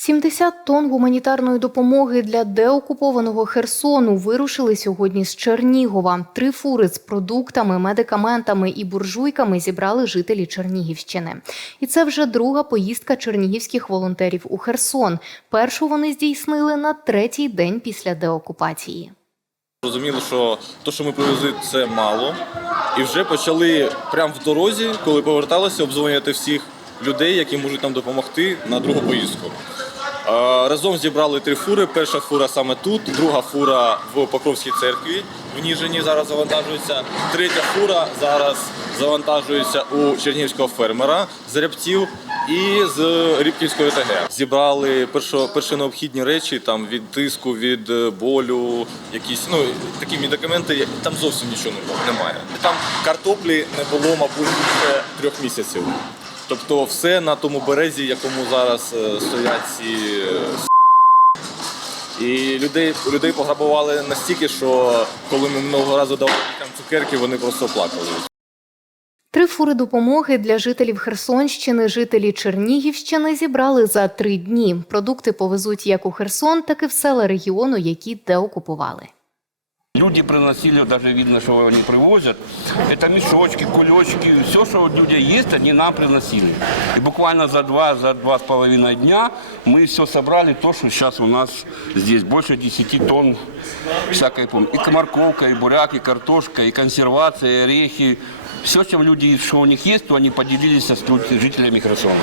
70 тонн гуманітарної допомоги для деокупованого Херсону вирушили сьогодні з Чернігова. Три фури з продуктами, медикаментами і буржуйками зібрали жителі Чернігівщини. І це вже друга поїздка чернігівських волонтерів у Херсон. Першу вони здійснили на третій день після деокупації. Розуміли, що те, що ми привезли, це мало. І вже почали прямо в дорозі, коли поверталися, обдзвонювати всіх людей, які можуть нам допомогти на другу поїздку. Е, Разом зібрали три фури. Перша фура саме тут, друга фура в Покровській церкві в Ніжині зараз завантажується. Третя фура зараз завантажується у чернігівського фермера з рябців і з Рібківської ОТГ. Зібрали першо, перші необхідні речі там від тиску, від е, болю, якісь ну такі медикаменти. Там зовсім нічого немає. Там картоплі не було, мабуть, трьох місяців. Тобто, все на тому березі, якому зараз е, стоять ці. е, І людей, людей пограбували настільки, що коли ми минулого разу давали там цукерки, вони просто плакали. Три фури допомоги для жителів Херсонщини, жителі Чернігівщини зібрали за три дні. Продукти повезуть як у Херсон, так і в села регіону, які деокупували. Люди приносили, даже видно, что они привозят. Это мешочки, кулечки, все, что у людей есть, они нам приносили. И буквально за два, за два с половиной дня мы все собрали, то, что сейчас у нас здесь. Больше 10 тонн всякой помощи. И морковка, и буряк, и картошка, и консервация, и орехи. Все, чем люди, что у них есть, то они поделились с жителями Херсона.